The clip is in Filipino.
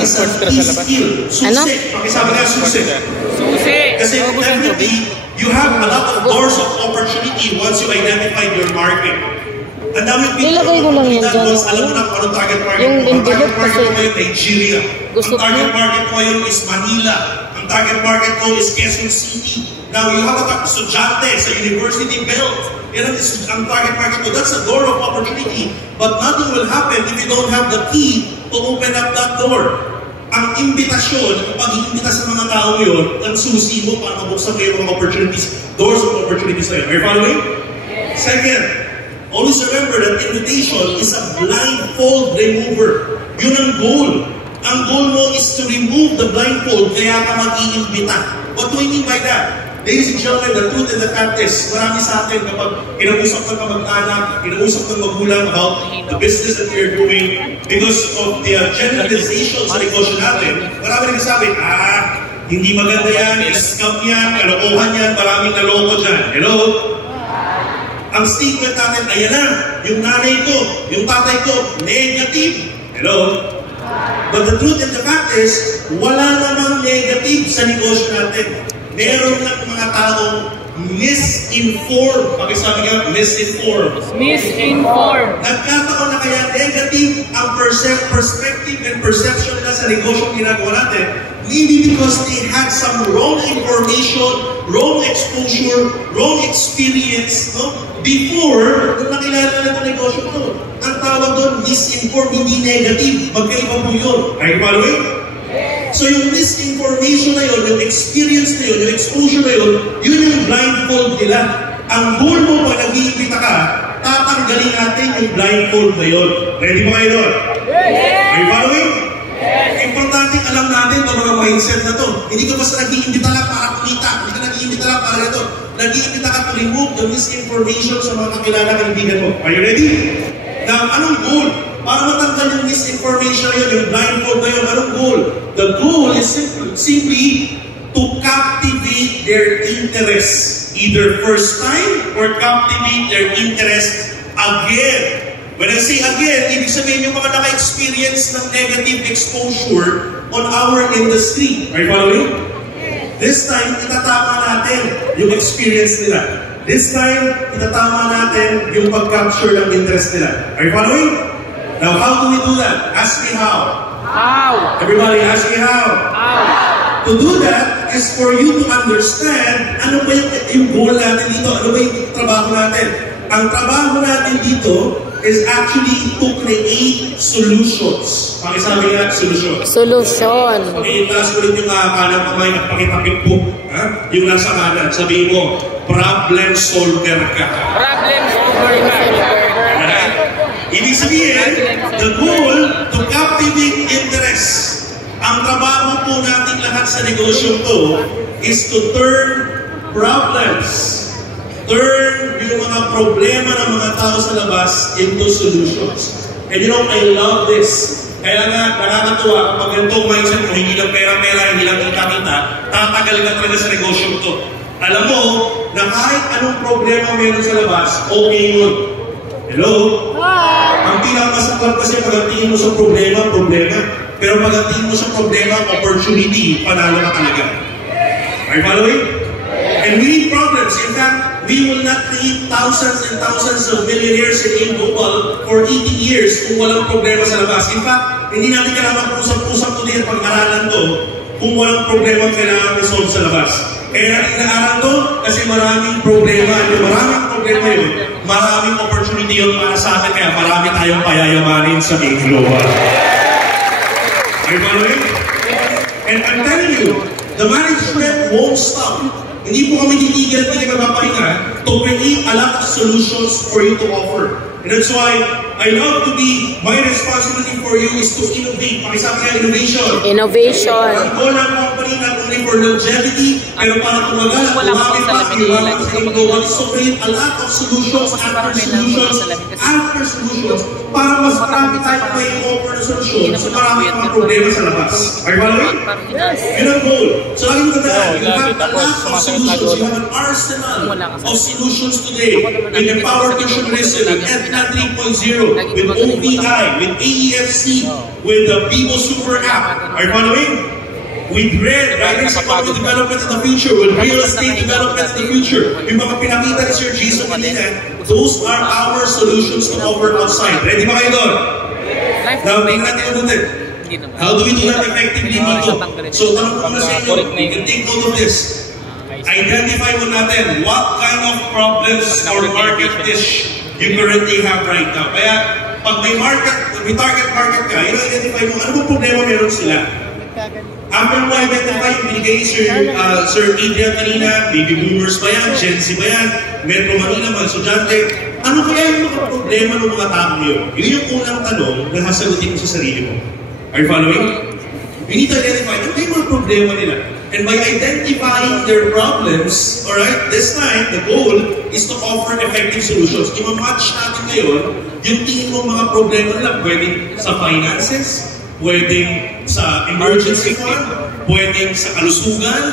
is a key skill. Susi. Pakisabi nga susi. Susi. Kasi definitely, you have a lot of doors of opportunity once you identify your market. Ang daming nilagay ko lang yan dyan. alam mo na kung anong target market mo. Ang target market ko ngayon, Nigeria. Ang target market ko ngayon is Manila. Ang target market ko is Quezon City. Now, you have a estudyante sa University Belt. Yan ang target market ko. That's a door of opportunity. But nothing will happen if you don't have the key to open up that door. Ang imbitasyon, ang pag-iimbita sa mga tao yun, ang susi mo para mabuksan mo yung mga opportunities, doors of opportunities na yun. Are you following? Second, always remember that invitation is a blindfold remover. Yun ang goal. Ang goal mo is to remove the blindfold, kaya ka mag-iimbita. What do I mean by that? Ladies and gentlemen, the truth and the fact is, marami sa atin kapag kinausap ng kamag-anak, kinausap ng magulang about the business that we are doing, because of the generalization sa negosyo natin, marami nagsasabi, hindi maganda yan, scam yan, kalokohan yan, maraming naloko dyan. Hello? Ang statement natin, ayan na, yung nanay ko, yung tatay ko, negative. Hello? But the truth and the fact is, wala namang negative sa negosyo natin. Meron lang mga taong misinformed. Pakisabi nga, misinformed. Misinformed. Nagkataon na kaya negative ang perspective and perception nila sa negosyo ginagawa natin, maybe because they had some wrong information, wrong exposure, wrong experience, no? Before, nung nakilala na itong negosyo ito. Ang tawag doon, misinformed, hindi negative. Magkaiba po yun. Are you following? So yung misinformation na yun, yung experience na yun, yung exposure na yun, yun yung blindfold nila. Ang goal mo pag nag-iimbita ka, tatanggalin natin yung blindfold na yun. Ready ba kayo doon? Are you following? Importante alam natin itong mga mindset na to. Hindi ka basta nag-iimbita lang para kumita. Hindi ka nag-iimbita lang para ito. Nag-iimbita ka to remove the misinformation sa mga kakilala kaibigan mo. Are you ready? Now, anong goal? Para matanggal yung misinformation na yun, yung blindfold na yun, anong goal? The goal is simply to captivate their interest. Either first time or captivate their interest again. When I say again, ibig sabihin yung mga naka-experience ng negative exposure on our industry. Are you following? This time, itatama natin yung experience nila. This time, itatama natin yung pag-capture ng interest nila. Are you following? Now, how do we do that? Ask me how. How? Everybody, ask me how. How? To do that is for you to understand ano ba yung goal natin dito, ano ba yung trabaho natin. Ang trabaho natin dito is actually to create solutions. Pakisabi nga, solution. Solution. Okay, taas ko rin yung kanan kamay at pakitapit po. Yung nasa kanan, sabihin mo, problem solver ka. Problem solver ka. Ibig sabihin, the goal to captivate interest. Ang trabaho po natin lahat sa negosyo to is to turn problems, turn yung mga problema ng mga tao sa labas into solutions. And you know, I love this. Kaya nga, nakakatuwa, kapag ganitong mindset mo, hindi lang pera-pera, hindi lang kita-kita, tatagal ka talaga sa negosyo to. Alam mo, na kahit anong problema meron sa labas, okay yun. Hello? Ang pinakamasakot kasi pagdatingin mo sa problema. Pero pagdatingin mo sa problema, opportunity, panalo ka talaga. Are you following? And we need problems. In fact, we will not create thousands and thousands of millionaires in global for 80 years kung walang problema sa labas. In fact, hindi natin kailangan usap-usap today at pag-aralan to kung walang problema kailangan resolve sa labas. Kaya natin inaaral to kasi maraming problema. Yung maraming problema yun, maraming opportunity yun para sa atin, kaya marami tayong payayamanin sa main global. Are you following? And I'm telling you, the management won't stop. Hindi po kami titigil, hindi magpapahinga to create a lot of solutions for you to offer. And that's why I love to be, my responsibility for you is to innovate. Pakisabi nga, innovation. Innovation. Ang goal ng company not only for longevity, pero para tumagal at umamit pa iwanan sa global is to create a lot of solutions after solutions para mas marami tayo may offer na solusyon sa marami mga problema sa labas. Are you following? Yun ang goal. So lagi mo tandaan, you have a lot of solutions. You have an arsenal of solutions today. With Empower Tuition Listen and EdNA 3.0. Studio, with OVI, with AEFC, with the Vivo Super App. Are you following? With RED, Riders Economic Development in the future, with Real Estate Development in the future. Yung mga pinakita ni Sir Jason kanina, those are our solutions to offer outside. Ready ba kayo doon? Now, tingnan natin ang butin. How do we do that effectively dito? So, tanong ko muna sa inyo, you can take note of this. Identify mo natin what kind of problems or market niche you currently have right now. Kaya, pag may target market ka, identify mo, ano bang problema meron sila? After mo identify, binigay ni Sir Adrian kanina, baby boomers ba yan, Gen Z ba yan, Metro Manila, mga estudyante, ano kaya yung mga problema ng mga taong yun? Yun yung unang tanong na sasagutin mo sa sarili mo. Are you following? You need to identify ano yung mga problema nila. And by identifying their problems, alright, this time, the goal is to offer effective solutions. I-match natin ngayon yung tingin mo mga problema nila. Pwedeng sa finances, pwedeng sa emergency fund, pwedeng sa kalusugan,